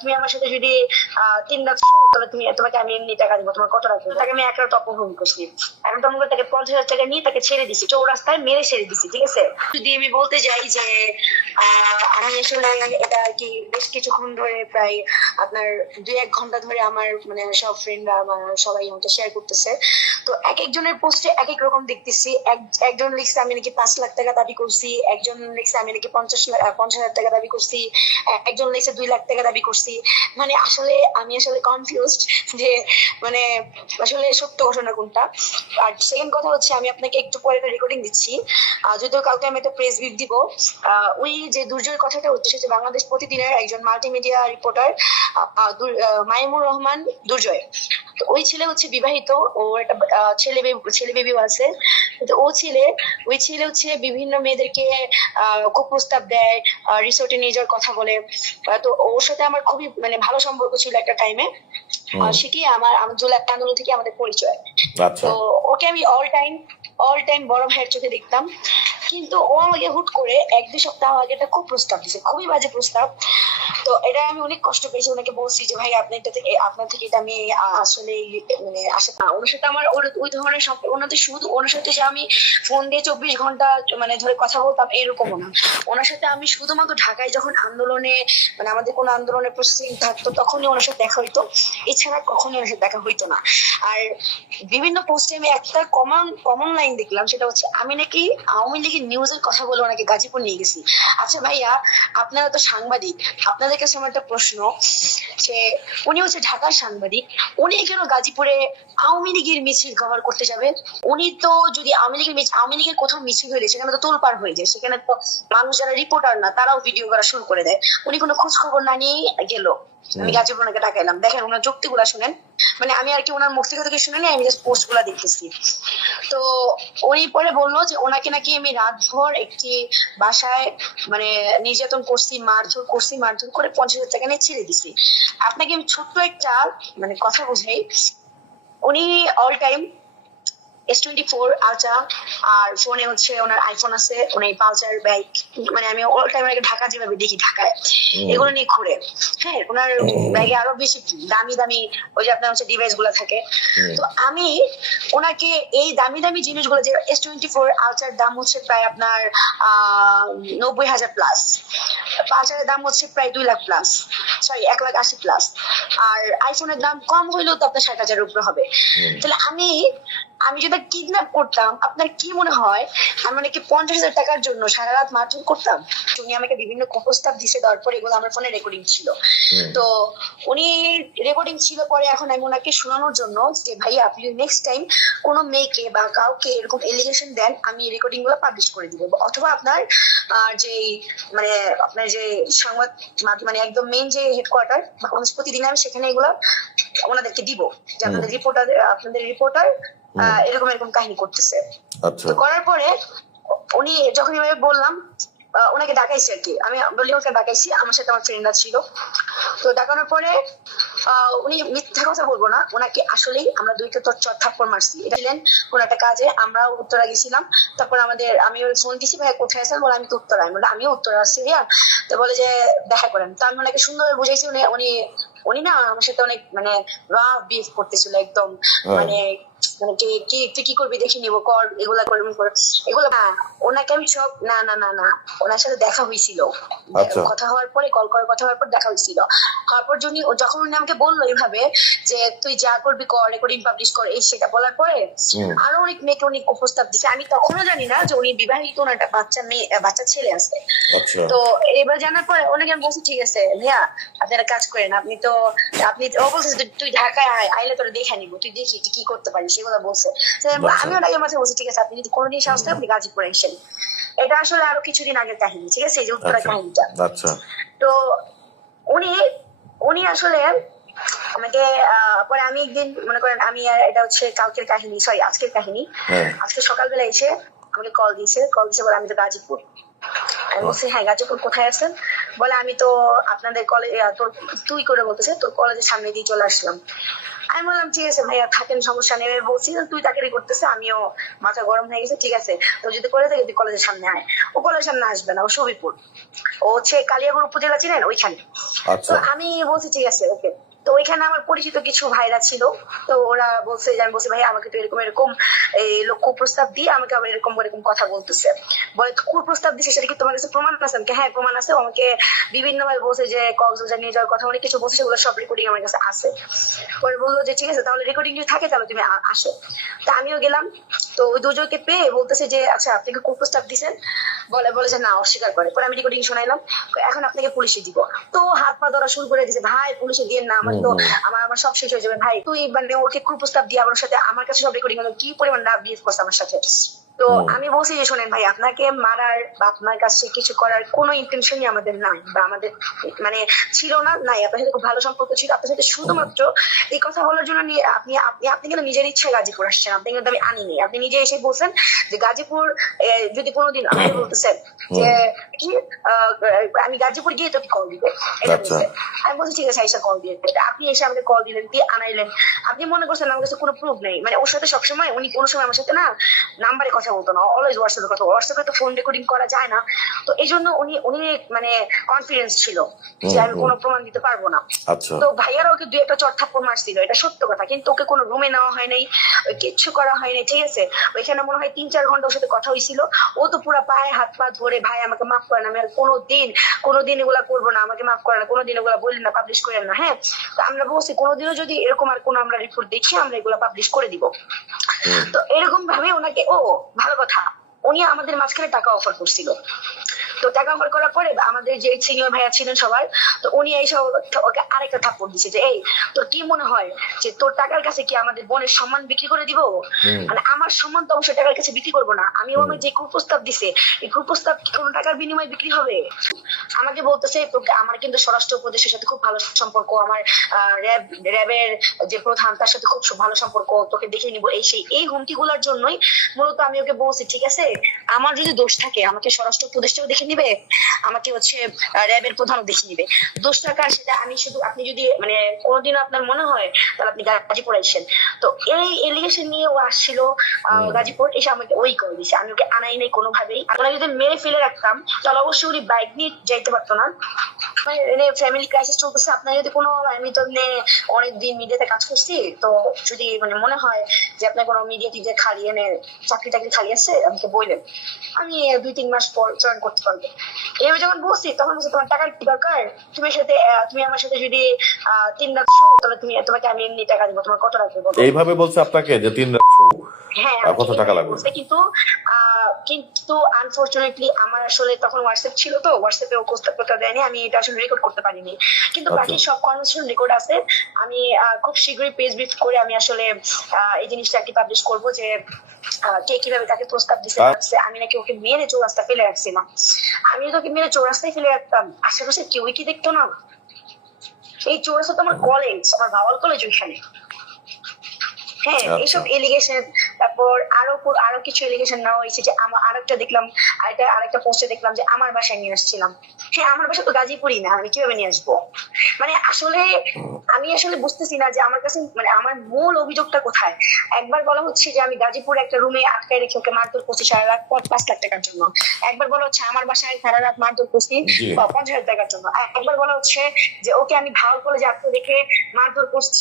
তুমি আমার সাথে যদি 3 রাত তাহলে তোমাকে আমি এমনি টাকা দিবো, তোমার কত রাখবো? তাকে আমি 1 রাত অপহরণ করছি, 1 রাত অপহরণ করে তাকে 50,000 টাকা নিয়ে তাকে ছেড়ে দিছি, চৌরাস্তায় মেরে ছেড়ে দিছি। ঠিক আছে, যদি আমি বলতে যাই যে আমি আসলে এটা আর কি বেশ কিছুক্ষণ ধরে প্রায় আপনার 2-1 ঘন্টা ধরে আমার মানে সব ফ্রেন্ডরা আমার সবাই আমাকে শেয়ার করতেছে। তো এক একজনের পোস্টে এক এক রকম দেখতেছি। একজন লিখছে আমি নাকি 5 লাখ টাকা দাবি করছি, একজন লিখছে আমি নাকি 50,000 টাকা দাবি করছি, একজন লিখছে 2 লাখ টাকা দাবি করছি। মানে আমি আসলে কনফিউজড যে মানে আসলে সত্য ঘটনা কোনটা। আর সেকেন্ড কথা হচ্ছে, আমি আপনাকে একটু পরে রেকর্ডিং দিচ্ছি, যদিও কালকে আমি একটা প্রেস ব্রিফ দিব। ওই যে দুর্জয়ের কথাটা হচ্ছে, সেটা বাংলাদেশ প্রতিদিনের একজন মাল্টিমিডিয়া রিপোর্টার মাইমুর রহমান দুর্জয়। তো ওই ছেলে হচ্ছে বিবাহিত, ও একটা ছেলে বেবিও আছে। তো ওই ছেলে হচ্ছে বিভিন্ন মেয়েদেরকে কুপ্রস্তাব দেয়, রিসোর্টে নিয়ে যাওয়ার কথা বলে। তো ওর সাথে আমার খুবই মানে ভালো সম্পর্ক ছিল একটা টাইমে। সেটি আমার জুলাই আন্দোলন থেকে আমাদের পরিচয়। তো ওকে আমি অল টাইম বড় ভাইয়ের চোখে দেখতাম। কিন্তু ও আমাকে হুট করে 1-2 সপ্তাহ আগে একটা খুব প্রস্তাব দিছে, খুবই বাজে প্রস্তাব। তো এটা আমি অনেক কষ্ট পেয়েছি, ওনাকে বলছি যে ভাই আপনার থেকে এটা আমি আসলে মানে আশা না। ওনার সাথে আমার ওই ধরনের ওনার সাথে যে আমি ফোন দিয়ে 24 ঘন্টা মানে ধরে কথা বলতাম এরকমও না। ওনার সাথে আমি শুধুমাত্র ঢাকায় যখন আন্দোলনে মানে আমাদের কোনো আন্দোলনের প্রসেসিং থাকতো তখনই ওনার সাথে দেখা হইতো, এছাড়া কখনোই ওনার সাথে দেখা হইতো না। আর বিভিন্ন পোস্টে আমি একটা কমন লাইন দেখলাম, সেটা হচ্ছে আমি নাকি আওয়ামী লীগের নিউজের কথা বলে ওনাকে গাজীপুর নিয়ে গেছি। আচ্ছা ভাইয়া, আপনারা তো সাংবাদিক, আপনাদের কাছে আমার একটা প্রশ্ন, যে উনি হচ্ছে ঢাকার সাংবাদিক, উনি কেন গাজীপুরে আওয়ামী লীগের মিছিল কভার করতে যাবে? উনি তো যদি আওয়ামী লীগের কোথাও মিছিল হইলে সেখানে তো তোলপাড় হয়ে যায়, সেখানে তো মানুষ যারা রিপোর্টার না তারাও ভিডিও করা শুরু করে দেয়। উনি কোনো খোঁজ খবর না নিয়ে গেল। আমি গাজীপুর ওনাকে ডাকাইলাম, দেখেন ওনার যুক্তিগুলা শুনেন। মানে আমি আর কি ওনার মুখ থেকে শুনিনি, আমি জাস্ট পোস্ট গুলা দেখতেছি। তো উনি পরে বললো যে ওনাকে নাকি আমি রাতভর একটি বাসায় মানে নির্যাতন করছি, মারধর করে 50,000 টাকা নিয়ে ছেড়ে দিছি। আপনাকে আমি ছোট্ট একটা মানে কথা বোঝাই, উনি অল টাইম S24 আলট্রা, আর ফোনে হচ্ছে ওনার আইফোন আছে, উনি পালসার বাইক, মানে আমি অল টাইম ঢাকা যেভাবে দেখি ঢাকায় এগুলো নিয়ে ঘুরে। হ্যাঁ, ওনার ব্যাগে আরো বেশি দামি দামি ওই যে আপনার হচ্ছে ডিভাইস গুলো থাকে। তো আমি ওনাকে এই দামি জিনিসগুলো, যে S24 আলট্রার দাম হচ্ছে প্রায় আপনার 90,000 প্লাস, পালসারের দাম হচ্ছে প্রায় 2 লাখ প্লাস, সরি 1,80,000 প্লাস, আর আইফোনের দাম কম হইলেও তো আপনার 60,000 উপরে হবে। তাহলে আমি যদি কিডন্যাপ করতাম, আপনার কি মনে হয় আমি নাকি 50,000 টাকার জন্য সারা রাত মারধর করতাম? উনি আমাকে বিভিন্ন কুপ্রস্তাব দিছে, দেওয়ার পর এগুলো আমার ফোনে রেকর্ডিং ছিল। তো উনি রেকর্ডিং ছিল, পরে এখন আমি ওনাকে শোনানোর জন্য যে ভাইয়া আপনি নেক্সট টাইম কোনো মেয়েকে বা কাউকে এরকম এলিগেশন দেন, আমি রেকর্ডিং গুলো পাবলিশ করে দিব, অথবা আপনার যে মানে আপনার যে সংবাদ মানে একদম মেইন যে হেডকোয়ার্টার প্রতিদিন আমি সেখানে এগুলো ওনাদেরকে দিব যে আপনাদের রিপোর্টার এরকম কাহিনী করতেছে। তো করার পরে উনি যখন এভাবে বললাম, ওনাকে ডাকাইছি আর কি, আমি বললি ওকে ডাকাইছি, আমার সাথে আমার ফ্রেন্ডরা ছিল। তো ডাকানোর পরে উনি মিথ্যা কথা বলবো না, ওনাকে আসলেই আমরা 2টা থাপ্পড় মারছি। এটা ছিলেন কোন একটা কাজে, আমরা উত্তরা গেছিলাম। তারপর আমি ওই ফোন দিছি, ভাই কোথায় আছেন? বলে আমি তো উত্তরা। আমি বলে আমিও উত্তরা আসছি ভাইয়া। তো বলে যে দেখা করেন। তো আমি ওনাকে সুন্দরভাবে বুঝাইছি। উনি না আমার সাথে অনেক মানে রাফ বিহেভ করতেছিল একদম, মানে তুই কি করবি দেখে নিবো, কর এগুলা করবি এগুলো। ওনাকে আমি সব না ওনার সাথে দেখা হয়েছিল, কথা হওয়ার পরে কল করার কথা হওয়ার পর দেখা হয়েছিল। তারপর যখন উনি আমাকে বললো এইভাবে যে তুই যা করবি কর, রেকর্ডিং পাবলিশ কর, এই সেটা বলার পরে আরো অনেক মেয়েকে উনি প্রস্তাব দিচ্ছে। আমি তখনও জানি না যে উনি বিবাহিত, ওনার একটা বাচ্চা ছেলে আছে। তো এবার জানার পরে ওনাকে আমি বলছি ঠিক আছে ভাইয়া আপনারা কাজ করেন, ও বলছে তুই ঢাকায় আইলে তোরা দেখে নিবো, তুই দেখি তুই কি করতে পারিস সেগুলো বলছে। আমি ওনাকে মাঝে বলছি ঠিক আছে আপনি যদি কোনোদিন সাহস থাকে আপনি গাজীপুরে আসেন। এটা আসলে আরো কিছুদিন আগের কাহিনী, ঠিক আছে, এই যে উত্তরা কাহিনীটা। তো উনি আসলে আমাকে পরে আমি একদিন মনে করেন এটা হচ্ছে কালকের কাহিনী, সরি আজকের কাহিনী। আজকে সকালবেলা এসে আমাকে কল দিয়েছে বলে আমি তো গাজীপুর। আমি বলছি হ্যাঁ গাজীপুর কোথায় আছেন? বলে আমি তো আপনাদের কলেজ তোর তুই করে বলতেছে তোর কলেজের সামনে দিয়ে চলে আসলাম। আমি বললাম ঠিক আছে ভাইয়া থাকেন, সমস্যা নেই। বলছি তুই চাকরি করতেছে, আমিও মাথা গরম হয়ে গেছে, ঠিক আছে তো যদি করে থাকে তুই কলেজের সামনে আয়। ও কলেজের সামনে আসবে না, ও সবিপুর, ও হচ্ছে কালিয়াগঞ্জ উপজেলা চিনেন ওইখানে। তো আমি বলছি ঠিক আছে ওকে। তো ওইখানে আমার পরিচিত কিছু ভাইরা ছিল, তো ওরা বলছে যে আমি বলছি ভাই আমাকে তো এরকম এরকম এই লোক কুপ্রস্তাব দিয়ে আমাকে আবার এরকম এরকম কথা বলতেছে। বলে কুপ্রস্তাব দিচ্ছে সেটা কি তোমার কাছে প্রমাণ আছে? আমাকে হ্যাঁ প্রমাণ আছে। আমাকে বিভিন্ন ভাবে বলছে যে কক্সবাজার নিয়ে যাওয়ার কথা অনেক কিছু বলছে, সেগুলো সব রেকর্ডিং আমার কাছে আছে। পরে বললো যে ঠিক আছে তাহলে রেকর্ডিং যদি থাকে তাহলে তুমি আসো। তা আমিও গেলাম। তো ওই দুজনকে পেয়ে বলতেছে যে আচ্ছা আপনি কি কুপ্রস্তাব দিচ্ছেন? বলে যে না, অস্বীকার করে। পরে আমি রেকর্ডিং শোনাইলাম, এখন আপনাকে পুলিশে দিব। তো হাত পা ধরা শুরু করে দিয়েছে, ভাই পুলিশে দিয়ে না, আমার তো আমার সব শেষ হয়ে যাবে। ভাই তুই মানে ওকে কুপ্রস্তাব দিয়ে আমার সাথে, আমার কাছে সব রেকর্ডিং হলো, কি পরিমাণ না বিহেভ করছে আমার সাথে। তো আমি বলছি যে শোনেন ভাই আপনাকে মারার বা আপনার কাছে কিছু করার কোনো ইন্টেনশনই আমাদের নাই, বা আমাদের মানে ছিল না, নাই। আপনার সাথে খুব ভালো সম্পর্ক ছিল আপনার সাথে, শুধুমাত্র এই কথা বলার জন্য নিয়ে আপনি আপনি আপনি কিন্তু নিজের ইচ্ছায় গাজীপুর আসছেন। আপনি কিন্তু আমি আনিনি, আপনি নিজে এসে বলছেন যে গাজীপুর যদি কোনোদিন আপনি বলতেছেন যে কি আমি গাজীপুর গিয়ে তোকে কল দিবে, এটা বলছে। আমি বলছি ঠিক আছে আইসা কল দিয়ে, আপনি এসে আমাকে কল দিলেন, দিয়ে আনাইলেন। আপনি মনে করছেন আমার কাছে কোনো প্রুফ নেই, মানে ওর সাথে সবসময় উনি কোনো সময় আমার সাথে না নাম্বারে কথা বলতো না, অলওয়েজ হোয়াটসঅ্যাপে কথা, হোয়াটসঅ্যাপে তো ফোন রেকর্ডিং করা যায় না। তো এই জন্য উনি উনি মানে কনফিডেন্স ছিল যে আমি কোনো প্রমাণ দিতে পারবো না। তো ভাইয়ারা ওকে দুই একটা চট থাপ্পড় মারছিল, এটা সত্য কথা, কিন্তু ওকে কোনো রুমে নেওয়া হয় নাই, কিচ্ছু করা হয় নাই, ঠিক আছে। ওইখানে মনে হয় 3-4 ঘন্টা ওর সাথে কথা হয়েছিল। ও তো পুরো পায়ে হাত পা ধরে ভাই আমাকে মাফ করেন, আমি আর কোনোদিন এগুলা করবো না, আমাকে মাফ করেন, কোনোদিন এগুলা বললেন না, পাবলিশ করেন না। হ্যাঁ, তো আমরা বলছি কোনোদিনও যদি এরকম আর কোনো আমরা রিপোর্ট দেখি আমরা এগুলা পাবলিশ করে দিব। তো এরকম ভাবে ওনাকে, ও ভালো কথা, উনি আমাদের মাঝখানে টাকা অফার করছিল। তো টাকা অফার করার পরে আমাদের যে সিনিয়র ভাইয়া ছিলেন সবার, তো উনি এইসব ওকে আরেকটা থাপ্পড় দিচ্ছে যে এই তোর কি মনে হয় যে তোর টাকার কাছে কি আমাদের বোনের সম্মান বিক্রি করে দিব? মানে আমার সম্মান তো অবশ্যই টাকার কাছে বিক্রি করবো না। আমি আমার যে কুপ্রস্তাব দিছে এই কুপ্রস্তাব কি কোনো টাকার বিনিময়ে বিক্রি হবে? আমাকে বলতেছে আমার কিন্তু স্বরাষ্ট্র উপদেশের সাথে খুব ভালো সম্পর্ক, আমার র্যাবের যে প্রধান তার সাথে খুব ভালো সম্পর্ক, তোকে দেখে নিবো, এই সেই এই হুমকি গুলার জন্যই মূলত আমি ওকে বলছি ঠিক আছে আমার যদি দোষ থাকে আমাকে স্বরাষ্ট্র উপদেষ্টাও দেখে নিবে, আমাকে হচ্ছে র্যাবের প্রধানও দেখে নিবে। দোষ থাকার সেটা আমি শুধু, আপনি যদি মানে কোনোদিন আপনার মনে হয় তাহলে আপনি গাজীপুর আইসেন। তো এই এলিগেশন নিয়ে ও আসছিল গাজীপুর, এসে আমাকে ওই করে দিছে। আমি ওকে আনাই নাই কোনোভাবেই। আমরা যদি মেরে ফেলে রাখতাম তাহলে অবশ্যই উনি বাইক নিয়ে যাইতে পারতো না। ফ্যামিলি ক্রাইসিস চলতেছে, আপনার যদি কোনো, আমি তো অনেকদিন মিডিয়াতে কাজ করছি, তো যদি মানে মনে হয় যে আপনার কোনো মিডিয়া টিডিয়া খালি এনে চাকরি টাকরি খালি আছে আমাকে বললেন, আমি 2-3 মাস পর জয়েন করতে পারবো। এভাবে যখন বলছি তখন বলছে তোমার টাকার কি দরকার, তুমি আমার সাথে যদি 3 লাখ তাহলে তোমাকে আমি এমনি টাকা দিব, তোমার কত রাখবে বলো। এইভাবে বলছে আপনাকে যে 3 লাখ হ্যাঁ কত টাকা লাগবে? কিন্তু কিন্তু আনফরচুনেটলি আমার আসলে তখন হোয়াটসঅ্যাপ ছিল, তো হোয়াটসঅ্যাপে ও প্রস্তাবটা দেয়নি, আমি এটা আসলে রেকর্ড করতে পারিনি। কিন্তু বাকি সব কনভারসেশন রেকর্ড আছে। আমি খুব শীঘ্রই পেজ ব্রিফ করে আমি আসলে এই জিনিসটা কি পাবলিশ করব যে কে কিভাবে তাকে প্রস্তাব দিচ্ছে। আমি নাকি ওকে মেরে চৌরাস্তা ফেলে রাখছিলাম। আমি তোকে মেরে চৌরাস্তায় ফেলে রাখতাম, আশেপাশে কেউই কি দেখতো না? এই চৌরাস্তা তো আমার কলেজ, আমার ভাওয়াল কলেজ ওইখানে। হ্যাঁ, এইসব এলিগেশন, তারপর আরো কিছু এলিগেশন নেওয়া হয়েছে যে আমার আরেকটা দেখলাম, আরেকটা পোস্টে দেখলাম যে আমার বাসায় নিয়ে আসছিলাম। হ্যাঁ, আমার বাসা তো গাজীপুরই না, আমি কিভাবে নিয়ে আসবো? মানে আসলে আমি আসলে বুঝতেছি না যে আমার কাছে মানে আমার মূল অভিযোগটা কোথায়। একবার বলা হচ্ছে যে আমি গাজীপুর একটা রুমে আটকায় রেখে ওকে মারধর করছি 5 লাখ টাকার জন্য। একবার বলা হচ্ছে আমার বাসায় সারা রাত মারধর করছি 50,000 টাকার জন্য। একবার বলা হচ্ছে যে ওকে আমি ভাওয়াল কলেজে আটকে রেখে মারধর করছি